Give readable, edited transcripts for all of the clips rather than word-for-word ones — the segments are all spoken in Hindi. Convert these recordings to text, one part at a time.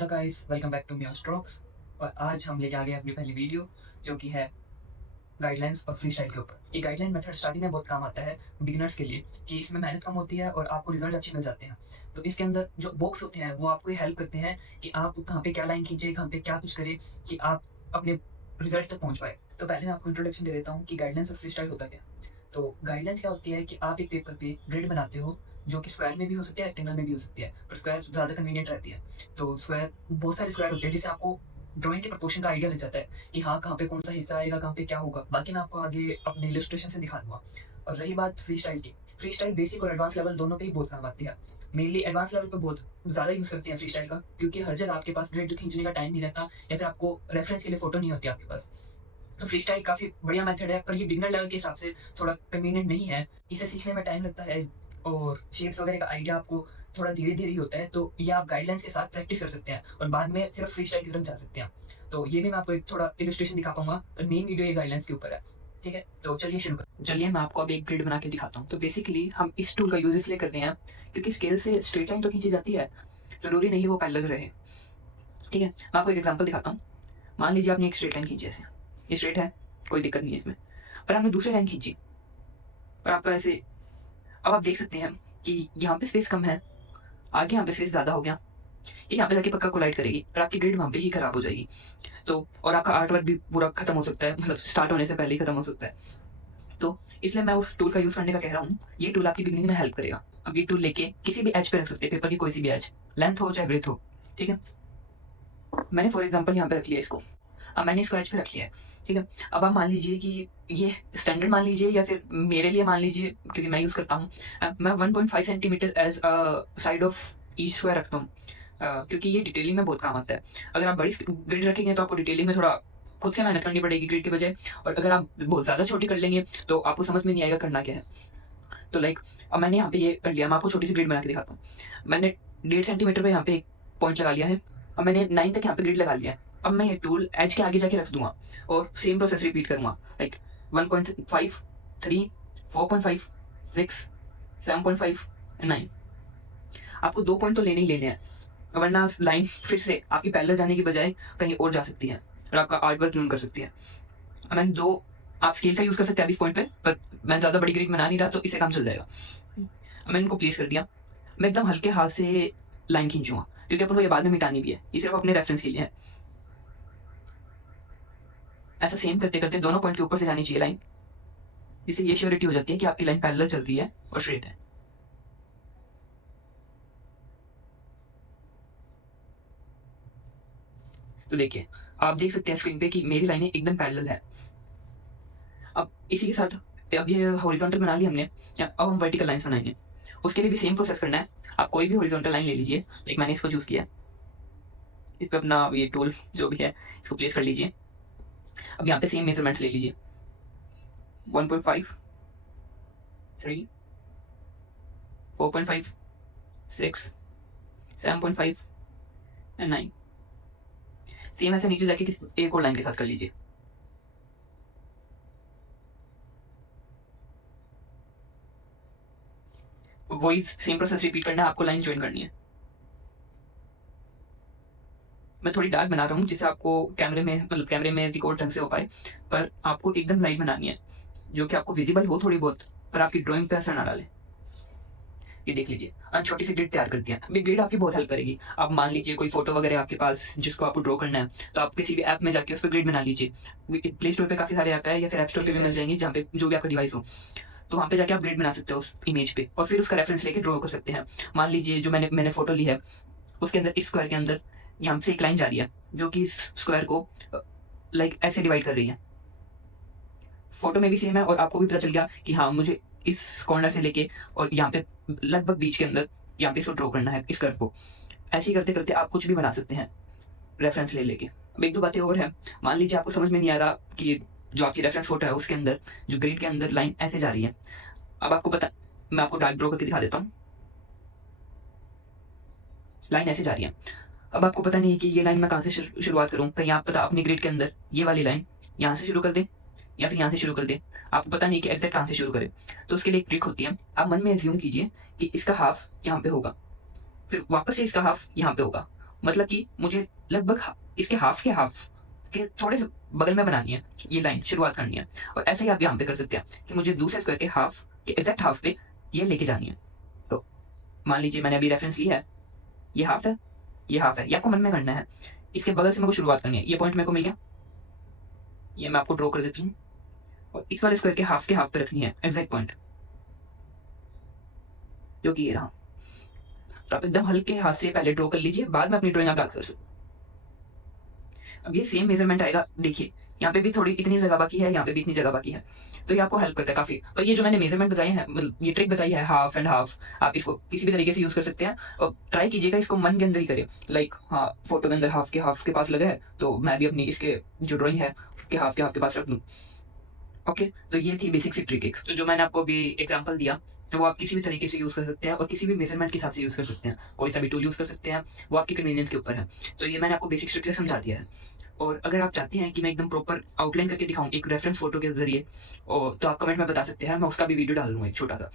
Hello guys, welcome back to Miyan strokes. और आज हम लेके आ गए अपनी पहली वीडियो जो कि है गाइडलाइंस और फ्री स्टाइल के ऊपर। ये गाइडलाइन मेथड स्टार्टिंग में बहुत काम आता है बिगिनर्स के लिए कि इसमें मेहनत कम होती है और आपको रिजल्ट अच्छे मिल जाते हैं। तो इसके अंदर जो बॉक्स होते हैं वो आपको हेल्प करते हैं कि आप कहाँ पे क्या लाइन खींचे, कहाँ पे क्या कुछ करें कि आप अपने रिजल्ट तक पहुँच पाए। तो पहले मैं आपको इंट्रोडक्शन दे देता हूँ कि गाइडलाइंस और फ्री स्टाइल होता क्या। तो गाइडलाइंस क्या होती है कि आप एक पेपर पे ग्रिड बनाते हो जो कि स्क्वायर में भी हो सकती है, रेक्टेंगल में भी हो सकती है, पर स्क्वायर ज़्यादा कन्वीनियंट रहती है। तो स्क्वायर बहुत सारे स्क्वायर होते हैं जिससे आपको ड्राइंग के प्रोपोर्शन का आइडिया लग जाता है कि हाँ कहाँ पे कौन सा हिस्सा आएगा, कहाँ पे क्या होगा। बाकी मैं आपको आगे अपने इलस्ट्रेशन से दिखा दूंगा। और रही बात फ्री स्टाइल की, फ्री स्टाइल बेसिक और एडवांस लेवल दोनों पे ही बहुत काम आती है। मेनली एडवांस लेवल पे बहुत ज़्यादा यूज़ करते हैं फ्री स्टाइल का, क्योंकि हर जगह आपके पास ग्रिड खींचने का टाइम नहीं रहता या फिर आपको रेफरेंस के लिए फोटो नहीं होती आपके पास। तो फ्री स्टाइल काफ़ी बढ़िया मेथड है, पर ये बिगनर लेवल के हिसाब से थोड़ा कन्वीनियंट नहीं है। इसे सीखने में टाइम लगता है और शेप्स वगैरह का आइडिया आपको थोड़ा धीरे धीरे ही होता है। तो ये आप गाइडलाइंस के साथ प्रैक्टिस कर सकते हैं और बाद में सिर्फ फ्री स्टाइल की तरफ जा सकते हैं। तो ये भी मैं आपको एक थोड़ा इलस्ट्रेशन दिखा पाऊंगा, पर मेन वीडियो ये गाइडलाइंस के ऊपर है। ठीक है, तो चलिए शुरू कर। चलिए मैं आपको अब एक ग्रिड बना के दिखाता हूँ। तो बेसिकली हम इस टूल का यूज इसलिए करते हैं क्योंकि स्केल से स्ट्रेट लाइन तो खींची जाती है, ज़रूरी नहीं वो पैरेलल रहे। ठीक है, मैं आपको एक एग्जांपल दिखाता हूँ। मान लीजिए आपने एक स्ट्रेट लाइन खींची, ऐसे ये स्ट्रेट है, कोई दिक्कत नहीं है इसमें। पर आपने दूसरी लाइन खींची और आपका ऐसे, अब आप देख सकते हैं कि यहाँ पे स्पेस कम है, आगे यहाँ पे स्पेस ज़्यादा हो गया। ये यहाँ पे जाके पक्का कोलाइड करेगी और आपकी ग्रिड वहाँ पे ही खराब हो जाएगी। तो और आपका आर्ट वर्क भी पूरा खत्म हो सकता है, मतलब स्टार्ट होने से पहले ही खत्म हो सकता है। तो इसलिए मैं उस टूल का यूज़ करने का कह रहा हूँ। ये टूल आपकी बिगनिंग में हेल्प करेगा। अब ये टूल लेके किसी भी एज पे रख सकते हैं, पेपर की कोई सी भी एज, लेंथ हो चाहे ब्रेथ हो। ठीक है, मैंने फॉर एग्जाम्पल यहाँ पे रख लिया इसको। अब मैंने इसको एज पे रख लिया है। ठीक है, अब आप मान लीजिए कि ये स्टैंडर्ड मान लीजिए या फिर मेरे लिए मान लीजिए, क्योंकि मैं यूज़ करता हूँ, मैं 1.5 centimetre as side of each square रखता हूँ, क्योंकि ये डिटेलिंग में बहुत काम आता है। अगर आप बड़ी ग्रिड रखेंगे तो आपको डिटेलिंग में थोड़ा खुद से मेहनत करनी पड़ेगी ग्रिड के बजाय, और अगर आप बहुत ज़्यादा छोटी कर लेंगे तो आपको समझ में नहीं आएगा करना क्या है। तो लाइक अब मैंने यहाँ पे ये कर लिया, मैं आपको छोटी सी ग्रिड बना के दिखाता हूँ। मैंने 1.5 सेंटीमीटर पे यहाँ पे एक पॉइंट लगा लिया है। अब मैंने 9 तक यहाँ पे ग्रिड लगा लिया है। अब मैं ये टूल एज के आगे जाके रख दूंगा और सेम प्रोसेस रिपीट करूंगा, लाइक 1.5, 3, 4.5, 6, 7.5 एंड 9। आपको 2 पॉइंट तो लेने ही लेने हैं, वरना लाइन फिर से आपकी पैरेलल जाने की बजाय कहीं और जा सकती है और आपका आर्ट वर्क रूइन कर सकती है। अब मैंने दो, आप स्केल का यूज़ कर सकते हैं 20 पॉइंट पे, पर मैं ज़्यादा बड़ी ग्रिड बना नहीं रहा तो इससे काम चल जाएगा। अब मैंने इनको प्लेस कर दिया। मैं एकदम हल्के हाथ से लाइन खींचूंगा क्योंकि अपन को ये बाद में मिटानी भी है, ये सिर्फ अपने रेफरेंस के लिए है। ऐसा सेम करते करते दोनों पॉइंट के ऊपर से जानी चाहिए लाइन, जिससे ये श्योरिटी हो जाती है कि आपकी लाइन पैरेलल चल रही है और स्ट्रेट है। तो देखिए, आप देख सकते हैं स्क्रीन पे कि मेरी लाइनें एकदम पैरेलल है। अब इसी के साथ अब ये हॉरिजॉन्टल बना ली हमने, अब हम वर्टिकल लाइंस बनाएंगे। उसके लिए भी सेम प्रोसेस करना है। आप कोई भी हॉरिजॉन्टल लाइन ले लीजिए, एक मैंने इसको चूज़ किया, इस पर अपना ये टूल जो भी है इसको प्लेस कर लीजिए। अब यहाँ पे सेम मेजरमेंट्स ले लीजिए, 1.5, 3, 4.5, 6, 7.5 एंड 9। सेम ऐसे नीचे जाके एक और लाइन के साथ कर लीजिए। वही सेम प्रोसेस रिपीट करना है, आपको लाइन ज्वाइन करनी है। मैं थोड़ी डार्क बना रहा हूँ जिससे आपको कैमरे में, मतलब कैमरे में रिकॉर्ड ढंग से हो पाए, पर आपको एकदम लाइट बनानी है जो कि आपको विजिबल हो थोड़ी बहुत, पर आपकी ड्राइंग पे असर ना डाले। ये देख लीजिए, छोटी सी ग्रिड तैयार कर दिया। ये ग्रिड आपकी बहुत हेल्प करेगी। आप मान लीजिए कोई फोटो वगैरह आपके पास जिसको आपको ड्रॉ करना है, तो आप किसी भी ऐप में जाके उस पर ग्रिड बना लीजिए। प्ले स्टोर पे काफ़ी सारे ऐप है या फिर ऐप स्टोर पे भी मिल जाएंगे, जहाँ पे जो भी आपका डिवाइस हो, तो वहाँ पे जाके आप ग्रिड बना सकते हो उस इमेज पे और फिर उसका रेफरेंस लेके ड्रॉ कर सकते हैं। मान लीजिए जो मैंने फोटो ली है, उसके अंदर इस स्क्वायर के अंदर यहाँ से एक लाइन जा रही है जो कि स्क्वायर को लाइक ऐसे डिवाइड कर रही है। फोटो में भी सेम है और आपको भी पता चल गया कि हाँ मुझे इस कॉर्नर से लेके और यहाँ पे लगभग बीच के अंदर यहाँ पे इसको ड्रॉ करना है, इस कर्व को। ऐसे ही करते करते आप कुछ भी बना सकते हैं रेफरेंस ले लेके। अब एक दो बातें और हैं। मान लीजिए आपको समझ में नहीं आ रहा कि जो आपकी रेफरेंस फोटो है उसके अंदर जो ग्रिड के अंदर लाइन ऐसे जा रही है। अब आपको पता, मैं आपको डार्क ड्रॉ करके दिखा देता हूँ। लाइन ऐसे जा रही है। अब आपको पता नहीं है कि ये लाइन मैं कहाँ से शुरुआत करूँ। कहीं आप पता अपनी ग्रिड के अंदर ये वाली लाइन यहाँ से शुरू कर दें या फिर यहाँ से शुरू कर दें, आपको पता नहीं कि एग्जैक्ट कहाँ से शुरू करें। तो उसके लिए एक ट्रिक होती है। आप मन में एज्यूम कीजिए कि इसका हाफ यहाँ पे होगा, फिर वापस से इसका हाफ यहाँ पे होगा मतलब कि मुझे लगभग इसके हाफ के थोड़े से बगल में बनानी है, ये लाइन शुरुआत करनी है। और ऐसे ही आप यहाँ पे कर सकते हैं कि मुझे दूसरे स्क्वायर के हाफ के एग्जैक्ट हाफ पे ये लेके जानी है। तो मान लीजिए मैंने अभी रेफरेंस लिया है, ये हाफ है, ये हाफ है, ये आपको मन में करना है। इसके बगल से मेरे को शुरुआत करनी है, ये पॉइंट मेरे को मिल गया, ये मैं आपको ड्रॉ कर देती हूँ। और इस वाले स्क्वायर के हाफ पे रखनी है एग्जैक्ट पॉइंट, जो कि ये रहा। तो आप एकदम हल्के हाथ से पहले ड्रॉ कर लीजिए, बाद में अपनी ड्राइंग आप याद कर सकते हैं। अब ये सेम मेजरमेंट आएगा, देखिए यहाँ पे भी थोड़ी इतनी जगह बाकी है, यहाँ पे भी इतनी जगह बाकी है, तो ये आपको हेल्प करता है काफ़ी। पर ये जो मैंने मेजरमेंट बताए हैं, मतलब ये ट्रिक बताई है हाफ एंड हाफ, आप इसको किसी भी तरीके से यूज़ कर सकते हैं। और ट्राई कीजिएगा इसको मन के अंदर ही करें, लाइक हाँ फोटो के अंदर हाफ के पास लग रहा है, तो मैं भी अपनी इसके जो ड्राइंग है के हाफ के पास रख दूँ। ओके, तो ये थी बेसिक सी ट्रिक एक। तो जो मैंने आपको अभी एग्जांपल दिया, तो वो आप किसी भी तरीके से यूज़ कर सकते हैं और किसी भी मेजरमेंट के हिसाब से यूज़ कर सकते हैं, कोई सा भी टूल यूज़ कर सकते हैं, वो आपकी कन्वीनियंस के ऊपर है। तो ये मैंने आपको बेसिक स्ट्रक्चर समझा दिया है। और अगर आप चाहते हैं कि मैं एकदम प्रॉपर आउटलाइन करके दिखाऊं एक रेफरेंस फोटो के जरिए, और तो आप कमेंट में बता सकते हैं, मैं उसका भी वीडियो डाल दूंगा एक छोटा सा।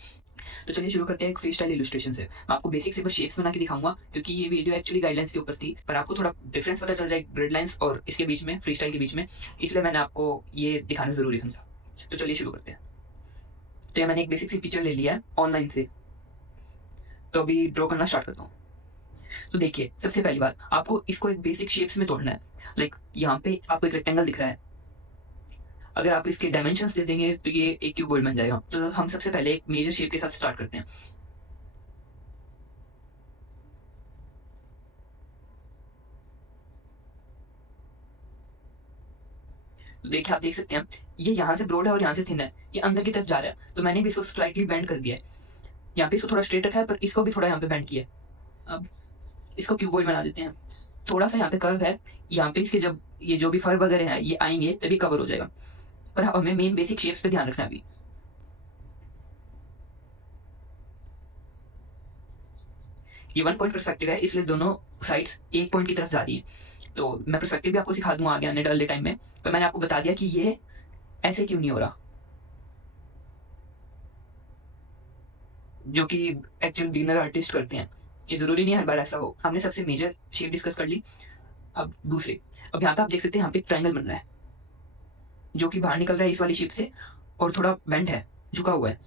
तो चलिए शुरू करते हैं एक फ्री स्टाइल इलस्ट्रेशन से। मैं आपको बेसिक से बस शेप्स बना के दिखाऊंगा, क्योंकि ये वीडियो एक्चुअली गाइडलाइंस के ऊपर थी, पर आपको थोड़ा डिफरेंस पता चल जाए ग्रिड लाइंस और इसके बीच में, फ्री स्टाइल के बीच में, इसलिए मैंने आपको ये दिखाना ज़रूरी समझा। तो चलिए शुरू करते हैं। तो ये मैंने एक बेसिक सी पिक्चर ले लिया है ऑनलाइन से, तो अभी ड्रॉ करना स्टार्ट करता हूँ। तो देखिए सबसे पहली बात, आपको इसको एक बेसिक शेप्स में तोड़ना है। लाइक यहाँ पे आपको एक रेक्टेंगल दिख रहा है, अगर आप इसके डायमेंशंस दे देंगे तो ये एक क्यूबॉइड बन जाएगा। तो हम सबसे पहले एक मेजर शेप के साथ स्टार्ट करते हैं। तो देखिए आप देख सकते हैं ये यहाँ से ब्रॉड है और यहाँ से थिन है, ये अंदर की तरफ जा रहा है, तो मैंने भी इसको स्लाइटली बेंड कर दिया है। यहाँ पे इसको थोड़ा स्ट्रेट रखा है, पर इसको भी थोड़ा यहाँ पे बेंड किया है। अब इसको क्यूबॉइड बना देते हैं। थोड़ा सा यहाँ पे कर्व है, यहाँ पे इसके जब ये जो भी फर वगैरह है ये आएंगे तभी कवर हो जाएगा। पर हमें मेन बेसिक शेप्स पे ध्यान रखना है अभी। ये वन पॉइंट परस्पेक्टिव है, इसलिए दोनों साइड्स एक पॉइंट की तरफ जा रही है। तो मैं परस्पेक्टिव भी आपको सिखा दूंगा आगे आने वाले टाइम में, पर मैंने आपको बता दिया कि ये ऐसे क्यों नहीं हो रहा, जो कि एक्चुअल बिगिनर आर्टिस्ट करते हैं। ये जरूरी नहीं है हर बार ऐसा हो। हमने सबसे मेजर शेप डिस्कस कर ली। अब दूसरे, अब यहाँ पे आप देख सकते हैं यहाँ पे एक ट्रायंगल बन रहा है, जो कि बाहर निकल रहा है इस वाली शेप से, और थोड़ा बेंट है, झुका हुआ है।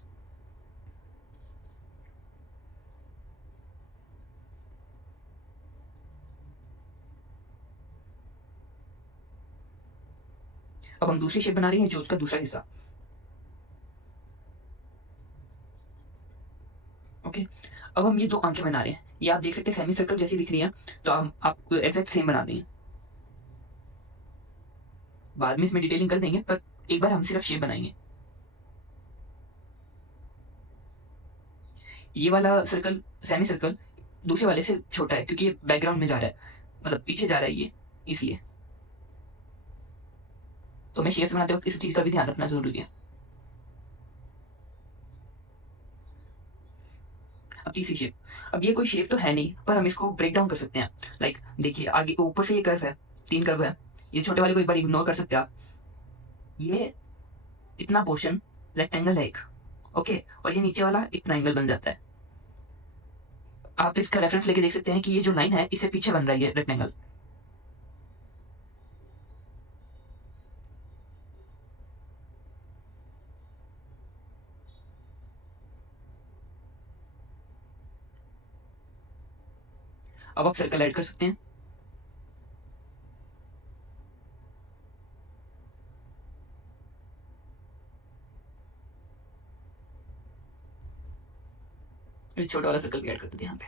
अब हम दूसरी शेप बना रहे हैं, जो उसका दूसरा हिस्सा। ओके, अब हम ये दो आंखें बना रहे हैं, ये आप देख सकते हैं सेमी सर्कल जैसी दिख रही है, तो हम आप एग्जैक्ट सेम बना देंगे। बाद में इसमें डिटेलिंग कर देंगे, पर एक बार हम सिर्फ शेप बनाएंगे। ये वाला सर्कल, सेमी सर्कल, दूसरे वाले से छोटा है, क्योंकि ये बैकग्राउंड में जा रहा है, मतलब पीछे जा रहा है ये, इसलिए। तो हमें शेप्स बनाते वक्त इस चीज़ का भी ध्यान रखना जरूरी है। अब तीसरी शेप, अब ये कोई शेप तो है नहीं, पर हम इसको ब्रेक डाउन कर सकते हैं। लाइक देखिए आगे ऊपर से ये कर्व है, तीन कर्व है, ये छोटे वाले को एक बार इग्नोर कर सकते हैं आप। ये इतना पोर्शन रेक्टेंगल है एक, ओके, और ये नीचे वाला एक ट्राइंगल बन जाता है। आप इसका रेफरेंस लेके देख सकते हैं कि ये जो लाइन है इससे पीछे बन रहा है ये रेक्टेंगल। अब आप सर्कल ऐड कर सकते हैं। छोटा वाला सर्कल भी ऐड कर देते हैं यहाँ पे।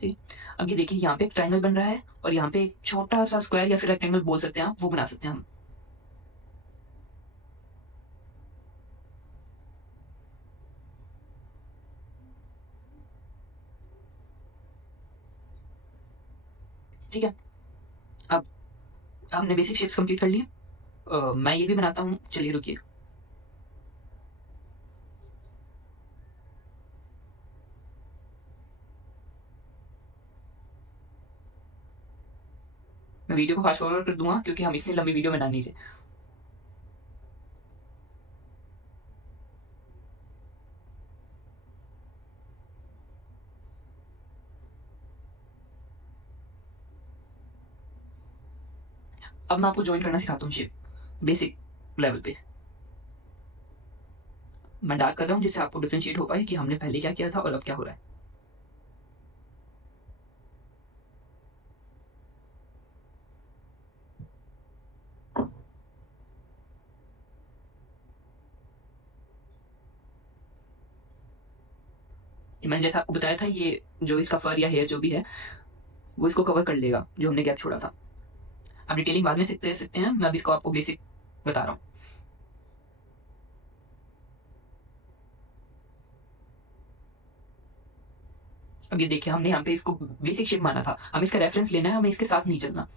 ठीक, अब ये देखिए यहाँ पे एक ट्राइंगल बन रहा है, और यहाँ पे एक छोटा सा स्क्वायर या फिर रेक्टेंगल बोल सकते हैं आप, वो बना सकते हैं हम। ठीक है, अब हमने बेसिक शेप्स कंप्लीट कर लिए। मैं ये भी बनाता हूँ, चलिए रुकिए। मैं वीडियो को फास्ट फॉरवर्ड कर दूंगा, क्योंकि हम इसलिए लंबी वीडियो बनानी थी। अब मैं आपको ज्वाइन करना सिखाता हूँ शेप बेसिक लेवल पे। मैं डार्क कर रहा हूँ जिससे आपको डिफरेंशिएट हो पाए कि हमने पहले क्या किया था और अब क्या हो रहा है। मैंने जैसा आपको बताया था, ये जो इसका फर या हेयर जो भी है वो इसको कवर कर लेगा जो हमने गैप छोड़ा था। अब डिटेलिंग बाद में सीखते हैं, मैं अभी इसको आपको बेसिक बता रहा हूँ। अब ये देखिए, हमने यहाँ पे इसको बेसिक शेप माना था, हमें इसका रेफरेंस लेना है, हमें इसके साथ नहीं चलना।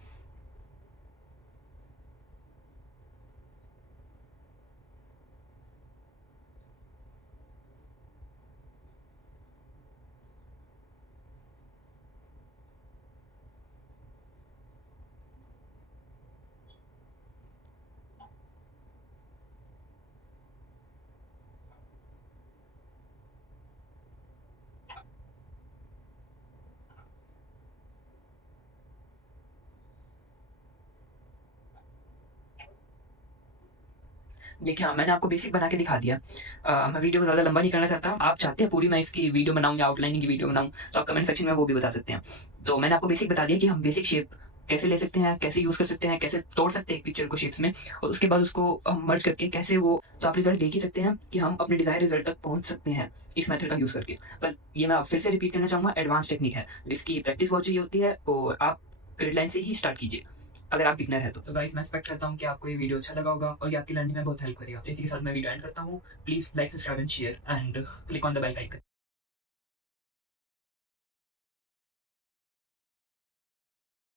देखिए हाँ, मैंने आपको बेसिक बना के दिखा दिया। मैं वीडियो को ज़्यादा लंबा नहीं करना चाहता। आप चाहते हैं पूरी मैं इसकी वीडियो बनाऊँ या आउटलाइनिंग की वीडियो बनाऊँ, तो आप कमेंट सेक्शन में वो भी बता सकते हैं। तो मैंने आपको बेसिक बता दिया कि हम बेसिक शेप कैसे ले सकते हैं, कैसे यूज़ कर सकते हैं, कैसे तोड़ सकते हैं एक पिक्चर को शेप्स में, और उसके बाद उसको हम मर्ज करके कैसे वो, तो आप रिजल्ट देख ही सकते हैं कि हम अपने डिज़ायर रिजल्ट तक पहुँच सकते हैं इस मेथड का यूज़ करके। पर ये मैं फिर से रिपीट करना चाहूँगा, एडवांस टेक्निक है, इसकी प्रैक्टिस बहुत चाहिए होती है और आप ग्रिड लाइन से ही स्टार्ट कीजिए अगर आप बिगनर है तो गाइस मैं एक्सपेक्ट करता हूँ कि आपको ये वीडियो अच्छा लगा होगा और ये आपकी लर्निंग में बहुत हेल्प करेगा। तो इसी के साथ मैं वीडियो एंड करता हूँ। Please like, subscribe and share and click on the bell icon.